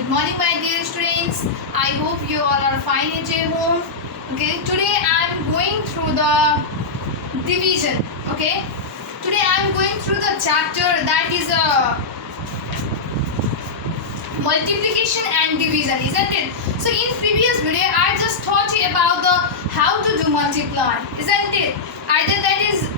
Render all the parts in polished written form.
Good morning, my dear students. I hope you all are fine at your home. Okay, today I am going through the division. Okay, today I am going through the chapter that is multiplication and division, isn't it? So in previous video I just taught you about the how to do multiply, isn't it? Either that is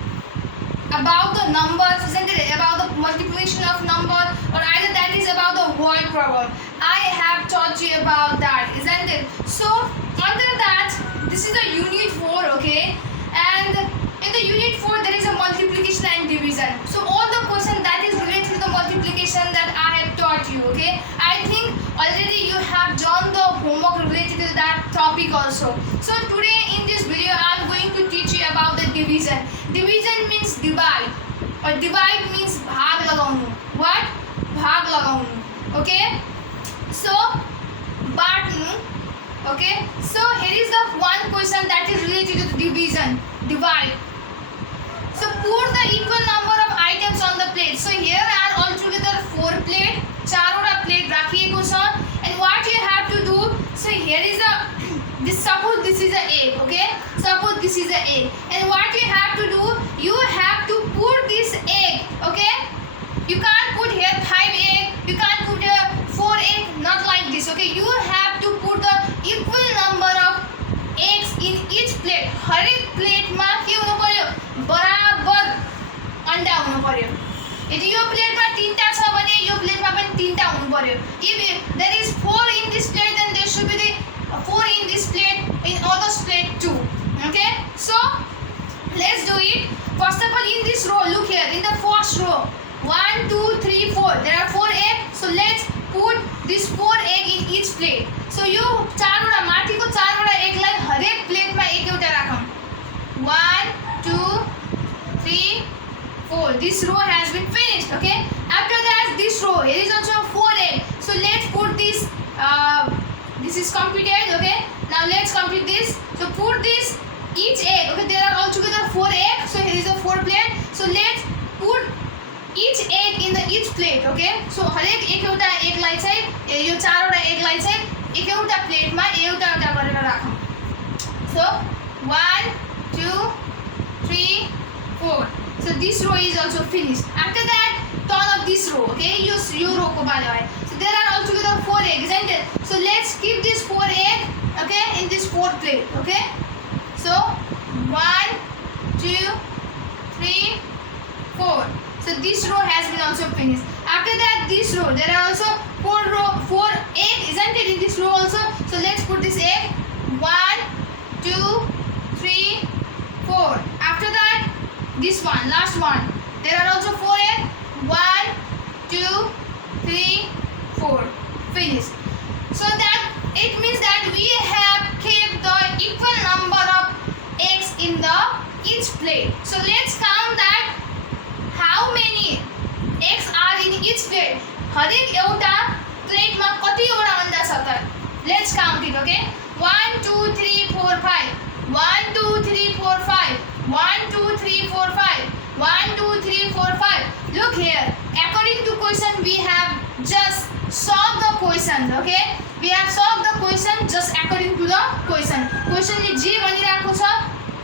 about the numbers, isn't it? About the multiplication of number, or either that is about the word problem. I have taught you about that, isn't it? So under that, this is the unit 4, okay? And in the unit 4 there is a multiplication and division. So all the question that is related to the multiplication that I have taught you, okay? I think already you have done the homework related to that topic also. So today in this video I am going to teach you about the division. Division means divide, or divide means भाग लगाउनु. What? भाग लगाउनु. Okay? So बाट्नु. Okay? So here is the one question that is related to the division. Divide. So put the equal number of items on the plate. So here are altogether 4 plate. 4 plate राखिएको छ. And what you have to do? So here is a suppose this is a egg, okay? Suppose this is a egg. And what you have to do? You have to put this egg, okay? You can't put here 5 egg. You can't put here 4 egg. Not like this, okay? You have to put the equal number of eggs in each plate. हर एक plate में के हुनु पर्यो? बराबर अंडा हुनु पर्यो. यदि यो प्लेट में 3टा छ भने यो प्लेट में पनि 3टा हुनु पर्यो. If there is 4 in this plate, then there should be the 4 in this plate, in other plate too. Okay? So let's do it. First of all, in this row, look here, in the first row, 1, 2, 3, 4. There are 4 eggs. So let's put this 4 egg in each plate. So you 4 माथिको 4 egg लाई हरेक plate में एक एउटा राखौं. 1, 2, 3, 4. This row has been finished. Okay. After that, this row, here is also 4 egg. So let's put this. This is completed. Okay. Now let's complete this. So put this each egg. Okay. There are altogether 4 eggs. So here is a 4 plate. So let's put each egg in the each plate. Okay. So हरेक एक एउटा egg लाई चाहिँ यो 4 egg लाई चाहिँ एक एउटा plate में एउटा एउटा गरेर राखौं. So 1, 2, 3, 4. So this row is also finished. After that, turn up this row. Okay. Yo row को बारे है. So there are altogether 4 eggs, isn't it? So let's keep this 4 egg, okay, in this 4 plate. Okay. So 1, 2, 3, 4. So this row has been also finished. After that, this row, there are also 4 egg, isn't it, in this row also? So let's put this egg. 1, 2, 3, 4. After that, this one, last one. There are also 4 egg. 1, 2, 3, 4. Finished. So that it means that we have kept the equal number of eggs in the each plate. So let's count that how many eggs are in each plate. हरेक एउटा plate में कतिवटा अंडा छ त? Let's count it, okay? 1, 2, 3, 4, 5. 1, 2, 3, 4, 5. 1, 2, 3, 4, 5. 1, 2, 3, 4, 5. Look here. According to question, we have just solved the question, okay? We have solved the question just according to the question. Question ले जे भनिरहेको छ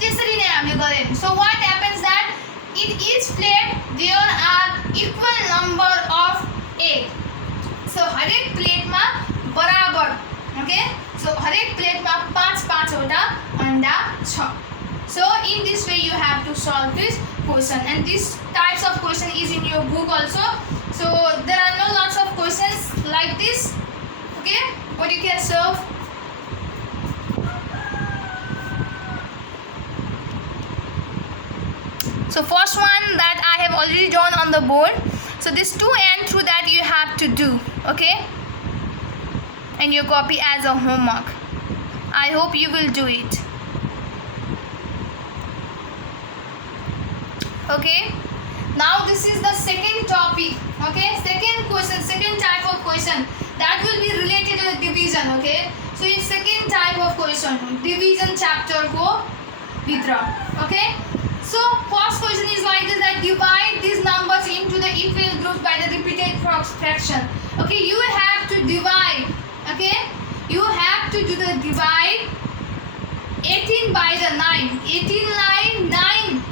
त्यसरी नै हामीले गर्यौं. So what happens that in each plate there are equal number of egg. So हरेक plate में बराबर, okay? So हरेक प्लेट में 5 वटा अंडा छ. So in this way you have to solve this question, and this types of question is in your book also. So there are no lots of questions like this, okay, what you can solve. So first one that I have already drawn on the board. So this 2 and through that you have to do, okay, and you copy as a homework. I hope you will do it. Okay. Now this is the second topic. Okay. Second question, second type of question that will be related to the division. Okay. So in second type of question, division chapter ko bitra. Okay. So first question is like this, that divide these numbers into the equal groups by the repeated fraction. Okay, you have to divide. Okay, you have to do the divide 18 by the 9. 18 lie 9.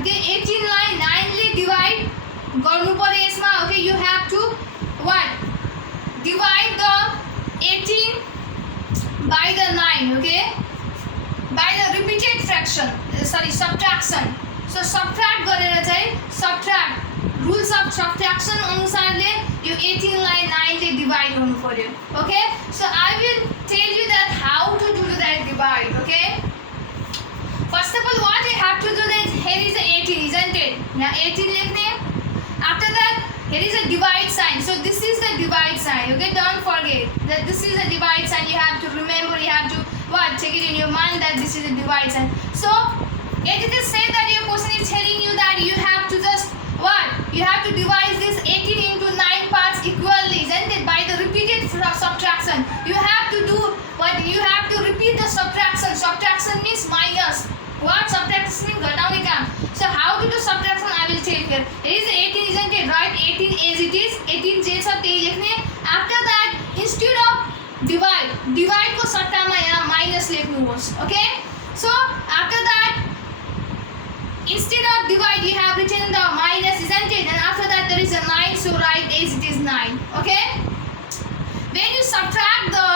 Okay, 18 लाई 9 ले divide गर्नु पर्यो यसमा. Okay, you have to what? Divide the 18 by the 9. Okay, by the repeated fraction. Sorry, subtraction. So subtract गरेर चाहिँ subtract. Rules of subtraction अनुसारले यो 18 लाई 9 ले divide गर्नु पर्यो. Okay, so I will tell you that how to do that divide. Okay, first of all what you have to do that here is a 18, isn't it? Now 18 लेख्ने. After that here is a divide sign. So this is the divide sign. Okay, don't forget that this is a divide sign. You have to remember, you have to what, take it in your mind that this is a divide sign. So it is said that your question is telling you that you have to just what? You have to divide this 18 into 9 parts equally, isn't it? By the repeated subtraction. You have to do what? You have to repeat the subtraction. Subtraction means minus. What? Subtraction means घटाउने काम. So how to do subtraction I will tell here. It is 18, isn't it? Right? 18 as it is. 18 जे छ त्यही लेख्ने. After that instead of divide को सट्टामा यहाँ minus लेख्नुहोस्. Okay? So after that instead of divide you have written the minus, isn't it? And after that there is a 9, so write as it is 9. Okay, when you subtract the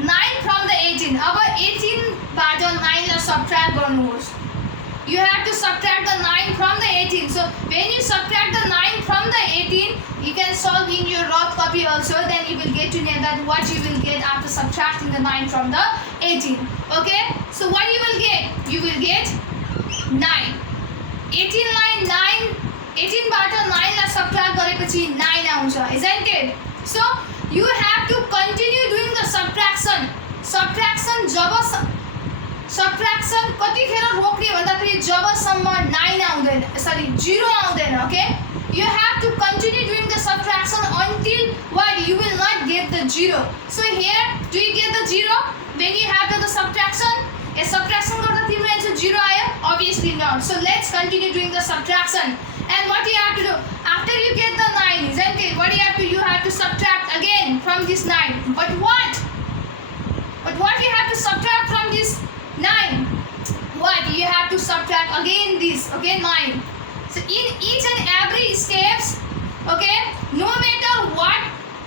9 from the 18, अब 18 बाट 9 लाई subtract गर्नुहोस्. You have to subtract the 9 from the 18. So when you subtract the 9 from the 18, you can solve in your rough copy also. Then you will get to know that what you will get after subtracting the 9 from the 18. Okay? So what you will get? You will get 9. 18 लाई 9. 18 बाट 9 लाई subtract गरेपछि 9 आउँछ, isn't it? So you have to continue doing the subtraction. Subtraction जब subtraction कतिखेर रोक्ने भन्दाखेरि जबसम्म 9 आउँदैन, सरी 0 आउँदैन. Okay, you have to continue doing the subtraction until what? You will not get the 0. So here do you get the 0 when you have the subtraction? A subtraction गर्दा तिम्रो answer 0 आयो? Obviously not. So let's continue doing the subtraction. And what you have to do after you get the 9, isn't it? What you have to subtract again from this 9. But what you have to subtract from this 9? What? You have to subtract again this. Okay, 9. So in each and every steps, okay, no matter what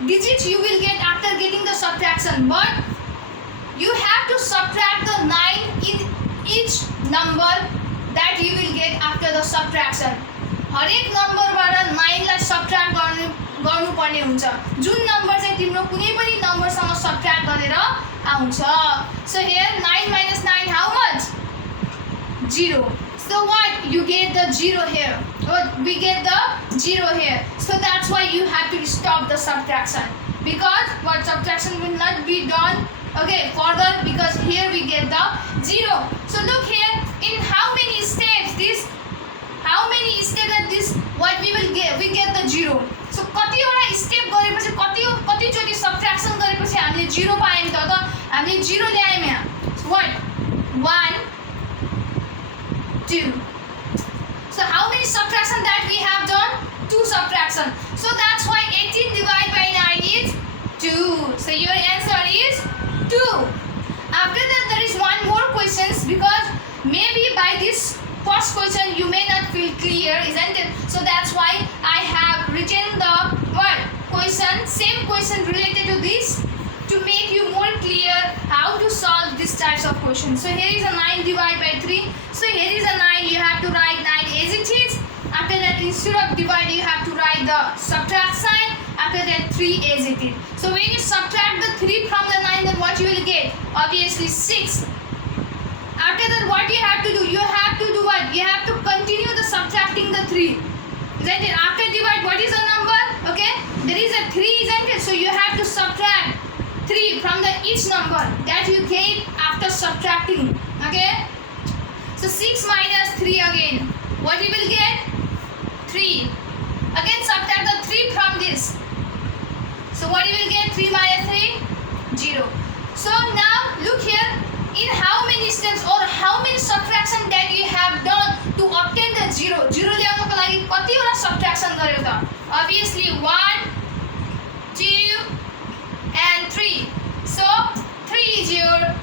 digit you will get after getting the subtraction, but you have to subtract the 9 in each number that you will get after the subtraction. हरेक नम्बरबाट 9 लाई subtract गर्नु पर्ने हुन्छ. जुन number चाहिँ तिम्रो कुनै पनि नम्बरसँग subtract गरेर आउँछ. So here 9 minus 9 how much? 0. So what? You get the 0 here. We get the 0 here. So that's why you have to stop the subtraction. Because what? Subtraction will not be done okay further because here we get the 0. So look here in how many steps this, how many steps at this what we will get? We get the 0. So कतिवटा step गरेपछि कतिचोटी subtraction गरेपछि हामीले 0 पायौं त हामीले 0 ल्यायौं यहाँ. So what? 1 2. So how many subtraction that we have done? 2 subtraction. So that's why 18 divided by 9 is 2. So your answer is 2. After that there is one more questions because maybe by this first question you may not feel clear, isn't it? So that's why I have written the what question, same question related to this to make you more clear how to solve these types of questions. So here is a 9 divided by 3. So here is a 9, you have to write 9 as it is. After that instead of divide you have to write the subtract sign. After that 3 as it is. So when you subtract the 3 from the 9 then what you will get? Obviously 6. After that what you have to do? You have to do what? You have to continue the subtracting the 3. Isn't it? After divide what is the number? Okay, there is a 3, isn't it? So you have to subtract 3 from the each number that you get after subtracting. Okay, so 6 minus 3 again. What you will get? 3. Again subtract the 3 from this. So what you will get? 3 minus 3? 0. So now look here. In how many steps or how many subtraction that you have done to obtain the 0? 0 ल्याउनको लागि कतिवटा subtraction गर्यो त? see 1, 2 and 3. So 3 is your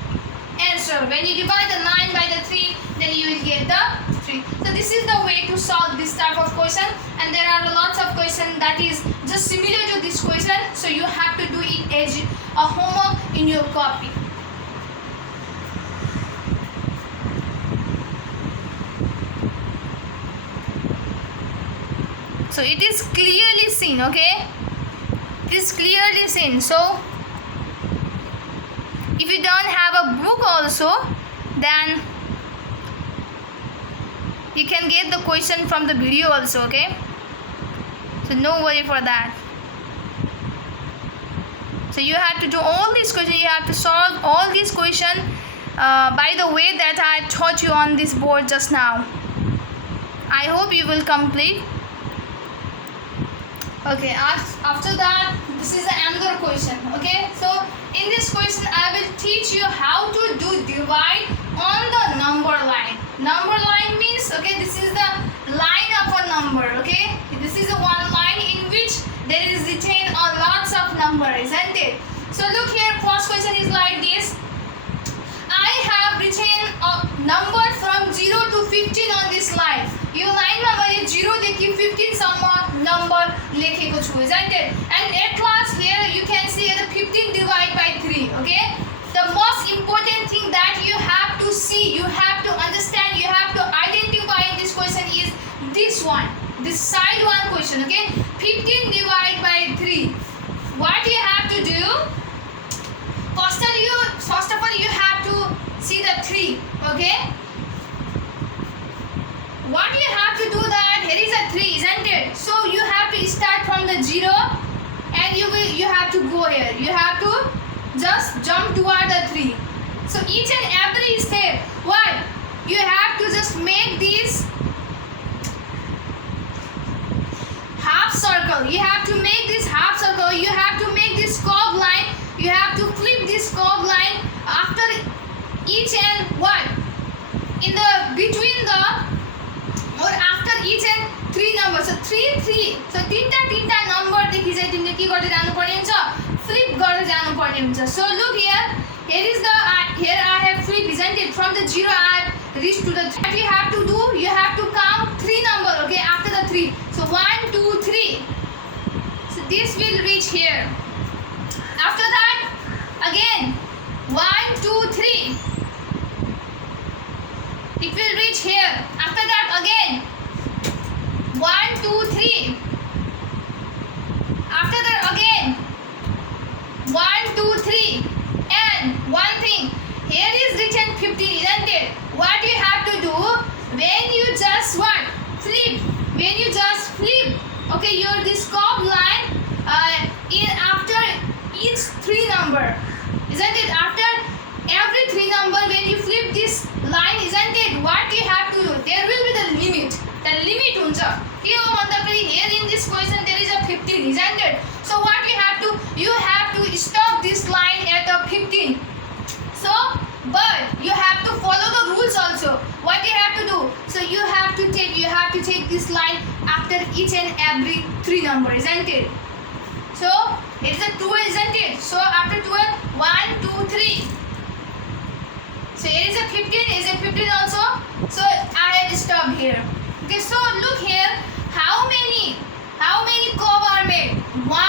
answer. When you divide the 9 by the 3, then you will get the 3. So this is the way to solve this type of question, and there are lots of questions that is just similar to this question, so you have to do it as a homework in your copy. So it is clearly seen, okay? It is clearly seen. So if you don't have a book also, then you can get the question from the video also, okay? So no worry for that. So you have to do all these questions, you have to solve all these questions by the way that I taught you on this board just now. I hope you will complete. Okay, after that, this is another question, okay? So in this question, I will teach you how to do divide on the number line. Number line means, okay, this is the line of a number, okay? This is a one line in which there is written a lots of numbers, isn't it? So look here, first question is like this. I have written a number from 0 to 15 on this line. यो लाइनमा मैले 0 देखि 15 सम्म number लेखेको छु, isn't it? And at last here you can see the 15 divided by 3, okay? The most important thing that you have to see, you have to understand, you have to identify in this question is this one, this side one question, okay? 15 divided by 3. What you have to do? First of all, you have to see the 3, okay? What you have to do that, here is a 3, isn't it? So you have to start from the 0 and you have to go here. You have to just jump toward the 3. So each and every step, what? You have to just make this half circle. You have to make this half circle. You have to make this curved line. You have to flip this curved line after each and what? In the between the or after each and 3 numbers. So 3 3. So तीनटा number देखि चाहिँ तिमीले के गर्दै जानु पर्ने हुन्छ, flip गर्दै जानु पर्ने हुन्छ. So look here. Here I have flip, isn't it? From the 0 I have reached to the 3. What you have to do? You have to count 3 number, okay? After the 3. So 1 2 3. So this will reach here. After that, again 1 2 3. It will reach here. After that, again 1 2 3. After that, again 1 2 3. And one thing, here is written 15, isn't it? What you have to do, when you just what? Flip. When you just flip, okay, your this curved line in after each 3 number, isn't it? After every 3 number, when you flip this line, isn't it? What you have to do, there will be the limit. The limit huncha. Here in this question there is a 15, isn't it? So what you have to stop this line at the 15. So but you have to follow the rules also. What you have to do, so you have to take this line after each and every 3 number, isn't it? So it's a 12, isn't it? So after 12, 1 2 3. So here is a 15, is a 15 also. So I have stopped here. Okay, so look here, how many curve are made? 1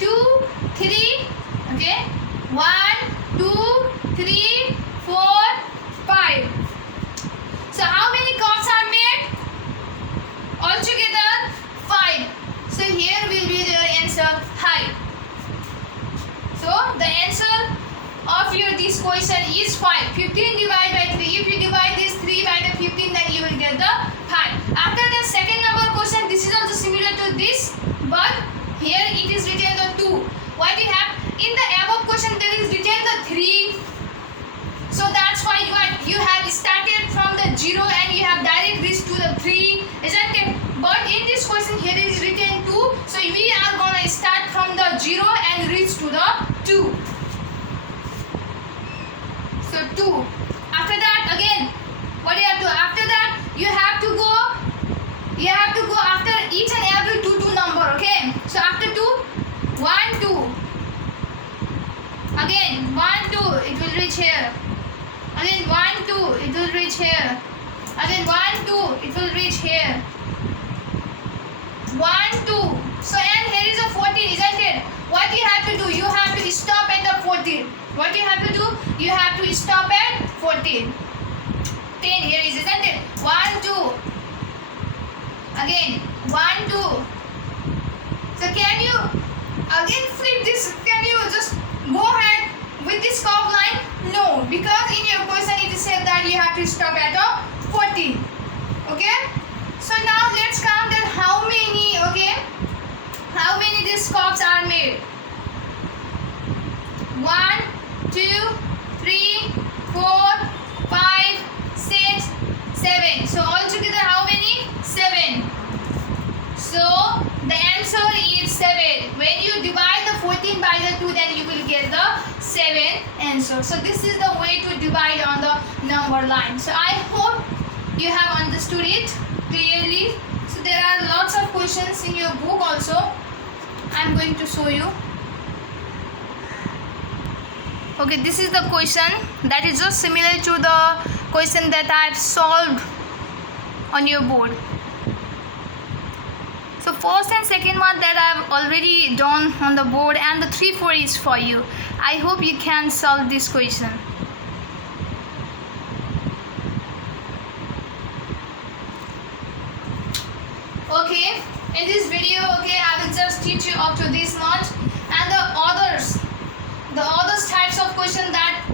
2 3. Okay, 1 2 3 4 5. So how many curves are made? Altogether 5. So here will be your answer, height. So the answer of this question is 5. 15 divided by 3. If you divide this 3 by the 15, then you will get the height. After the second number question, this is also similar to this, but here it is written the 2. What you have in the above question, there is written the 3. So that's why you have started from the 0 and you have direct reached to the 3, isn't it? But in this question here is written 2, so we are gonna start from the 0 and reach to the 2. So 2. After that, again, what you have to? After that, you have to go after each and every 2 number. Okay. So after here. 1, 2. So and here is a 14, isn't it? What you have to do? You have to stop at the 14. What you have to do? You have to stop at 14. 10 here is, isn't it? 1, 2. Again 1, 2. So can you again flip this? Can you just go ahead with this curve line? No, because in your question it is said that you have to stop at a 14. Okay. So now let's count that how many. Okay, how many these curves are made? 1, 2, 3, 4, 5, 6, 7. So altogether how many? 7. So the answer is 7. When you divide the 14 by the 2, then you will get the 7 answer. So this is the way to divide on the number line. So I hope you have understood it clearly. So there are lots of questions in your book also. I'm going to show you. Okay, this is the question that is just similar to the question that I've solved on your board. So first and second one that I've already done on the board, and the 3, 4 is for you. I hope you can solve this question. Okay, in this video, okay, I will just teach you up to this much, and the others types of question that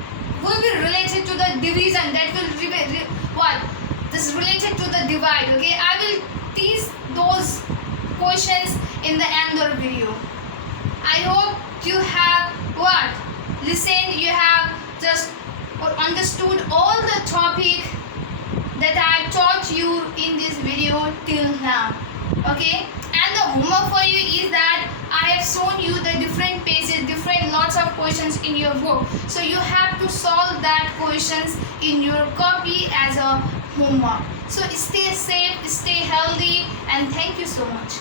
will be related to the division, that will this is related to the divide. Okay, I will teach those questions in the end of the video. I hope you have listened, you have just understood all the topic that I taught you in this video till now. Okay, and the homework for you is that I have shown you the different pages, different lots of questions in your book. So you have to solve that questions in your copy as a homework. So stay safe, stay healthy, and thank you so much.